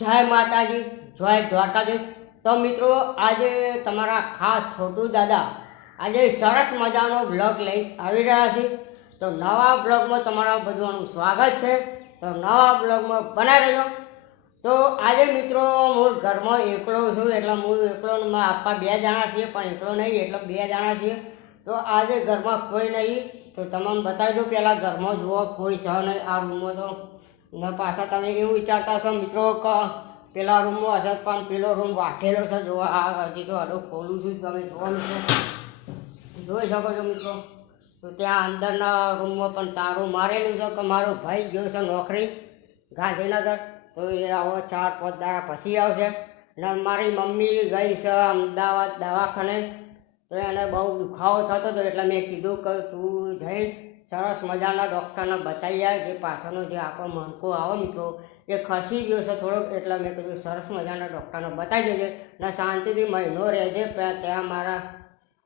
જય માતાજી, જય દ્વારકાધીશ। તો મિત્રો, આજે તમારા ખાસ છોટુ દાદા આજે સરસ મજાનો બ્લોગ લઈ આવી રહ્યા છે। તો નવા બ્લોગમાં તમારા બધાનું સ્વાગત છે। તો નવા બ્લોગમાં બનાવી રહેજો। તો આજે મિત્રો હું ઘરમાં એકલો છું, એટલે હું એકલો આપણા બે જણા છીએ, પણ એકલો નહીં એટલે બે જણા છીએ। તો આજે ઘરમાં કોઈ નહીં, તો તમને બતાવી દઉં। પહેલાં ઘરમાં જુઓ કોઈ છે નહીં આ રૂમમાં। તો ને પાછા તમે એવું વિચારતા છો મિત્રો કે પેલા રૂમમાં હશે, પણ પેલો રૂમ વાંકેલો છે। જો આ હજી તો હડો ખોલું છું, તમે જોવાનું છે, જોઈ શકો છો મિત્રો। તો ત્યાં અંદરના રૂમમાં પણ તારું મારેલું છે કે મારો ભાઈ ગયો છે નોકરી ગાંધીનગર। તો એ આવો 4-5 દાડા પછી આવશે। ને મારી મમ્મી ગઈ છે અમદાવાદ દવાખાને। તો એને બહુ દુખાવો થતો હતો, એટલે મેં કીધું કે તું જઈ સરસ મજાના ડૉક્ટરને બતાવી આવે। જે પાછળનો જે આપણો મણકો આવે મિત્રો એ ખસી ગયો છે થોડોક, એટલે મેં કીધું સરસ મજાના ડૉક્ટરને બતાવી દેજે ને શાંતિથી મહિનો રહેજે। ત્યાં મારા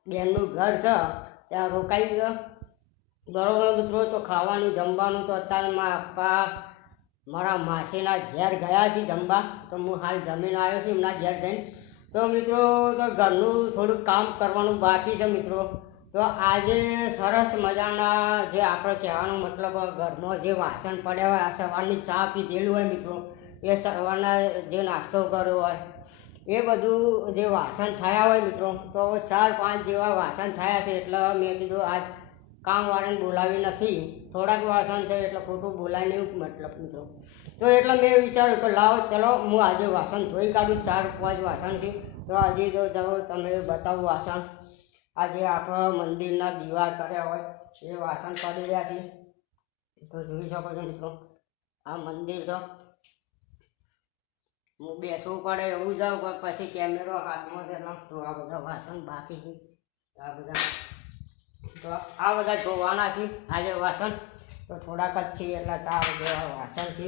બેનનું ઘર છે, ત્યાં રોકાઈ ગયો બરાબર મિત્રો। તો ખાવાનું જમવાનું તો અત્યારમાં આપવા મારા માસીના ઘેર ગયા છે જમવા। તો હું હાલ જમીને આવ્યો છું એમના ઘેર જઈને। તો મિત્રો તો ઘરનું થોડુંક કામ કરવાનું બાકી છે મિત્રો। તો આજે સરસ મજાના જે આપણે કહેવાનો મતલબ ઘરમાં જે વાસણ પડ્યા હોય, સવારની ચા પીધેલું હોય મિત્રો, એ સવારના જે નાસ્તો કર્યો હોય એ બધું જે વાસણ થયા હોય મિત્રો, તો 4-5 જેવા વાસણ થયા છે। એટલે મેં કીધું આજ કામવાળાને બોલાવી નથી, થોડાક વાસણ છે એટલે ખોટું બોલાવીને એવું મતલબ મિત્રો। તો એટલે મેં વિચાર્યું કે લાવો ચલો હું આજે વાસણ ધોઈ કાઢું 4-5 વાસણથી। તો હજી તો જાઓ તમે બતાવું વાસણ આજે આપણા મંદિરના દીવા કર્યા હોય એ વાસણ પડી રહ્યા છે। તો જોઈ શકો છો મિત્રો, આ મંદિર છે, હું બેસવું પડે એવું જાઉં પણ પછી કેમેરો હાથમાં છે। તો આ બધા વાસણ બાકી છે, આ બધા તો આ બધા ધોવાના છે આજે વાસણ। તો થોડાક જ છે એટલે 4 જેવા વાસણ છે।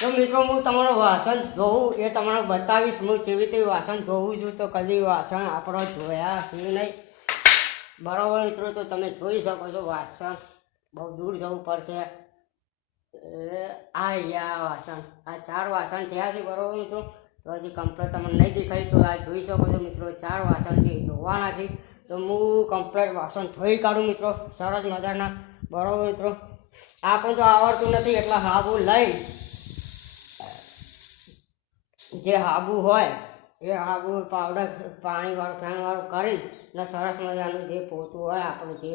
તો મિત્રો હું તમારો વાસણ ધોવું એ તમને બતાવીશ, હું કેવી રીતે વાસણ ધોવું છું। તો કદી વાસણ આપણો ધોયા છે નહીં બરાબર મિત્રો। તો તમે જોઈ શકો છો વાસણ બહુ દૂર જવું પડશે। આ યા વાસણ આ 4 વાસણ થયા છે બરાબર મિત્રો। તો હજી કમ્પ્લેટ તમને નહીં દેખાય, તો આ જોઈ શકો છો મિત્રો 4 વાસણથી ધોવાના છે। તો હું કમ્પ્લેટ વાસણ ધોઈ કાઢું મિત્રો સરસ મજાના બરાબર મિત્રો। આપણે તો આવડતું નથી એટલે હાબુ લઈ જે હાબુ હોય એ હાબુ પાવડર પાણીવાળું ફેણવાળું કરીને સરસ મજાનું જે પોતું હોય આપણું જે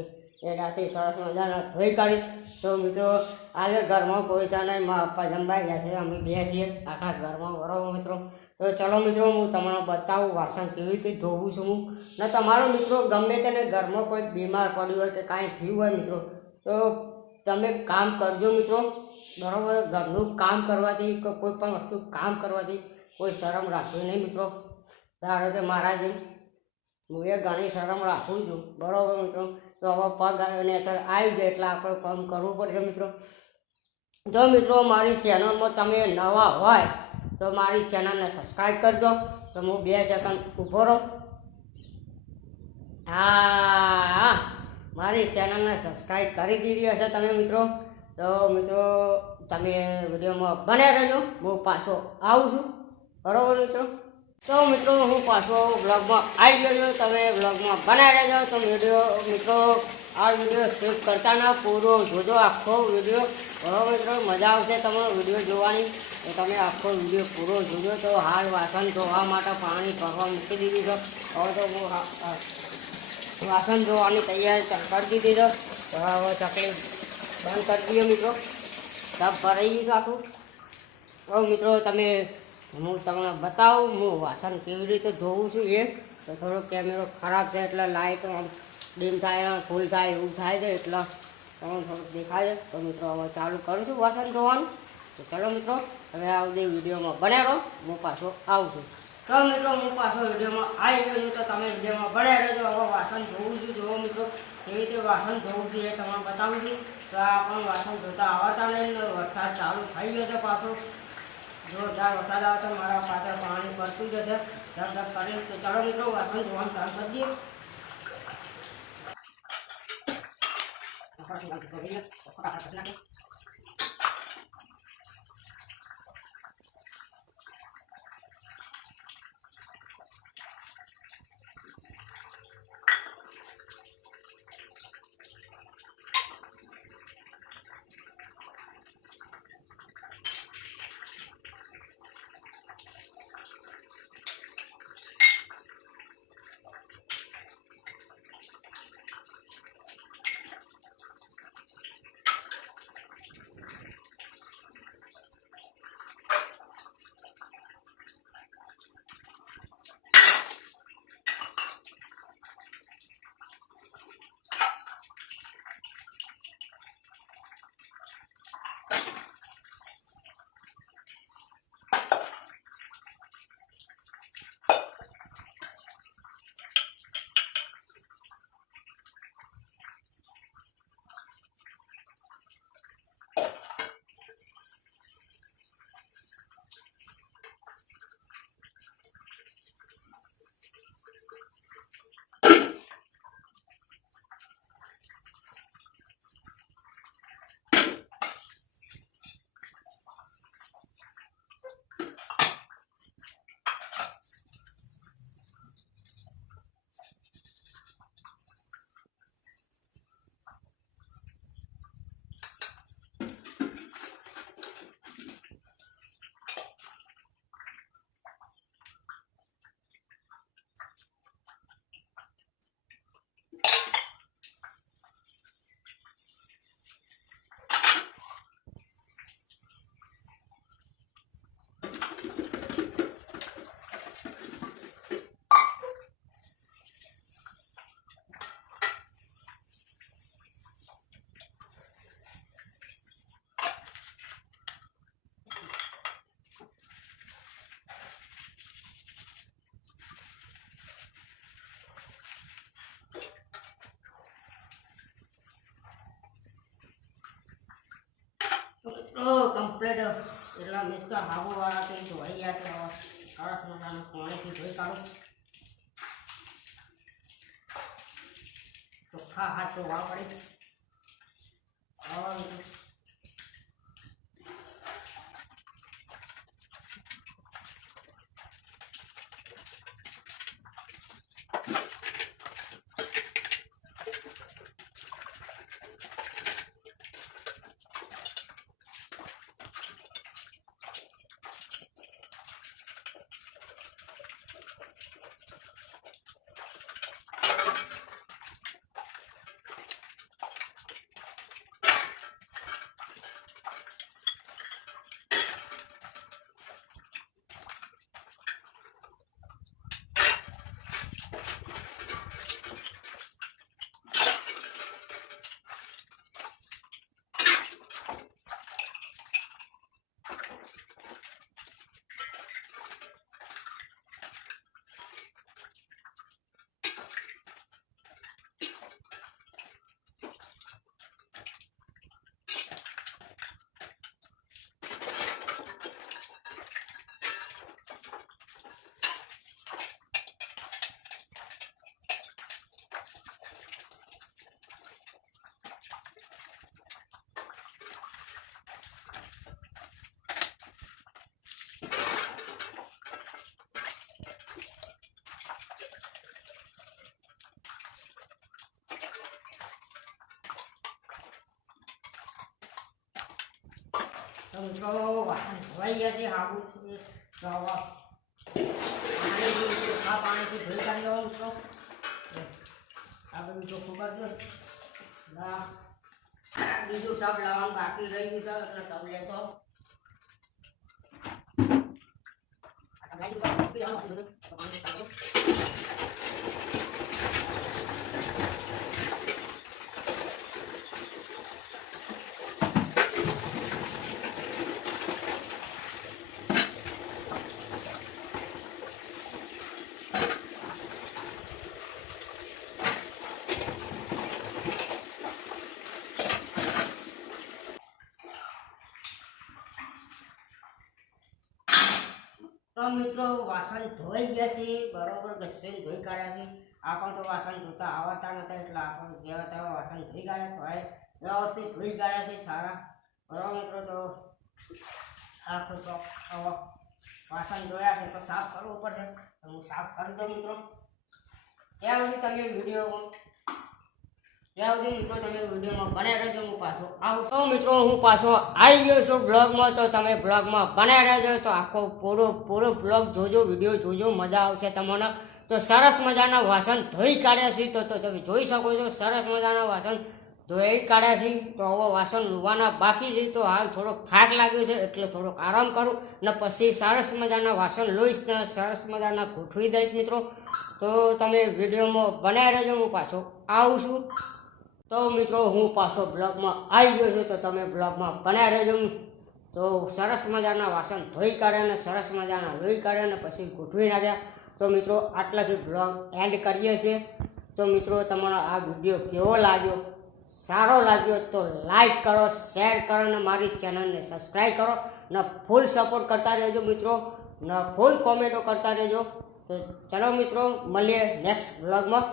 એનાથી સરસ મજાના ધોઈ કાઢીશ। તો મિત્રો આજે ઘરમાં કોઈ છે નહીં, મારા પપ્પા જમવાઈ ગયા છે, અમે બે છીએ આખા ઘરમાં બરાબર મિત્રો। તો ચલો મિત્રો હું તમને બતાવું વાસણ કેવી રીતે ધોવું છું હું। ને તમારો મિત્રો ગમે તેને ઘરમાં કોઈ બીમાર પડ્યું હોય કે કાંઈ થયું હોય મિત્રો, તો તમે કામ કરજો મિત્રો બરાબર। ઘરનું કામ કરવાથી કે કોઈ પણ વસ્તુ કામ કરવાથી કોઈ શરમ રાખવી નહીં મિત્રો। ધારો કે મારા જે હું એ ઘણી શરમ રાખું છું બરાબર મિત્રો। તો હવે પગ અને અત્યારે આવી જાય એટલે આપણે કામ કરવું પડશે મિત્રો। જો મિત્રો મારી ચેનલમાં તમે નવા હોય તો મારી ચેનલને સબસ્ક્રાઈબ કરી દો। તો હું 2 સેકન્ડ ઊભો રહો। હા, મારી ચેનલને સબસ્ક્રાઈબ કરી દીધી હશે તમે મિત્રો। તો મિત્રો તમે વિડીયોમાં બન્યા રહેજો, હું પાછો આવું છું બરાબર મિત્રો। તો મિત્રો હું પાછો બ્લોગમાં આવી ગયો છું, તમે બ્લોગમાં બનાવી રહેજો। તો વિડીયો મિત્રો આ વિડીયો સ્કીપ કરતા ના પૂરો જોજો આખો વિડીયો બરાબર મિત્રો, મજા આવશે તમને વિડીયો જોવાની। તો તમે આખો વિડીયો પૂરો જોજો। તો હાલ વાસણ ધોવા માટે પાણી ભરવા મૂકી દીધું છે, હવે તો હું વાસણ ધોવાની તૈયારી કરી દીધી છે। તો હવે ચકલી બંધ કરી દઈએ મિત્રો, તબ ભરાઈ ગયું છે આખું। હવે મિત્રો તમે હું તમને બતાવું હું વાસણ કેવી રીતે ધોવું છું એ। તો થોડો કેમેરો ખરાબ છે એટલે લાઇટ ડીમ થાય ફૂલ થાય એવું થાય છે, એટલે તમને થોડુંક દેખાય છે। તો મિત્રો હવે ચાલુ કરું છું વાસણ ધોવાનું। તો ચલો મિત્રો હવે આ બધી વિડીયોમાં બન્યા રહો, હું પાછો આવું છું। તો મિત્રો હું પાછો વિડીયોમાં આવી ગયો છું, તો તમે વિડીયોમાં બન્યા રહેજો। હવે વાસણ ધોવું છું, જોવો મિત્રો કેવી રીતે વાસણ ધોવું છું એ તમને બતાવું છું। તો આ પણ વાસણ ધોતા આવતા નહીં, વરસાદ ચાલુ થઈ ગયો છે પાછો, જોરદાર વરસાદ આવે છે, મારા પાછળ પાણી પડતું જશે ધબ કરીને। તો ચાલો મિત્રો વાસણ ધોવાનું ચાલુ કરી દઈએ। કમ્પ્લીટ એટલા મિસ્ટર હાબુવાળાથી ધોઈ ગયા છે. સરસ મજાનું પાણીથી ધોઈ કાઢું. ચોખ્ખા હાથ ધોવા પડે. મિત્રો વાસણ ધોવાઈ ગયા છે. હાબુ પાણીથી ધોઈ કાઢી લેવાનું મિત્રો. આ બધું ચોખ્ખું કરી દો. બીજું ટબ લાવવાનું બાકી રહી ગયું છે એટલે ટબ લેતો. તો મિત્રો વાસણ ધોઈ ગયા છે બરોબર. ઘસીને ધોઈ કાઢ્યા છે. આપણ તો વાસણ ધોતા આવડતા નતા એટલે આપણે જેવા તેવા વાસણ ધોઈ કાઢ્યા. તો વ્યવસ્થિત ધોઈ કાઢ્યા છે સારા બરોબર મિત્રો. તો આખું તો વાસણ ધોયા છે તો સાફ કરવું પડશે. તો હું સાફ કરી દઉં મિત્રો. ત્યાં સુધી તમે વિડીયોમાં બને રહેજો. હું પાછો આવું. તો મિત્રો હું પાછો આવી ગયો છું બ્લોગમાં. તો તમે બ્લોગમાં બને રહેજો. તો આખો પૂરો બ્લોગ જોજો, વિડીયો જોજો, મજા આવશે તમને. તો સરસ મજાના વાસણ ધોઈ કાઢ્યા છે. તો તમે જોઈ શકો છો સરસ મજાના વાસણ ધોઈ કાઢ્યા છે. તો હવે વાસણ ધોવાના બાકી છે. તો હાલ થોડોક થાક લાગ્યો છે એટલે થોડોક આરામ કરું ને પછી સરસ મજાના વાસણ લઈશ ને સરસ મજાના ગોઠવી દઈશ મિત્રો. તો તમે વિડીયોમાં બનાવી રહેજો. હું પાછો આવું છું. તો મિત્રો હું પાછો બ્લોગમાં આવી ગયો છું. તો તમે બ્લોગમાં બનાવી રહેજો. તો સરસ મજાના વાસણ ધોઈ કાઢ્યા ને સરસ મજાના લોહી કાઢ્યા ને પછી ગોઠવી નાખ્યા. તો મિત્રો આટલાથી બ્લોગ એન્ડ કરીએ છીએ. તો મિત્રો તમારો આ વિડીયો કેવો લાગ્યો, સારો લાગ્યો તો લાઈક કરો, શેર કરો અને મારી ચેનલને સબસ્ક્રાઈબ કરો ને ફૂલ સપોર્ટ કરતા રહેજો મિત્રો ને ફૂલ કોમેન્ટો કરતા રહેજો. તો ચલો મિત્રો મળીએ નેક્સ્ટ બ્લોગમાં.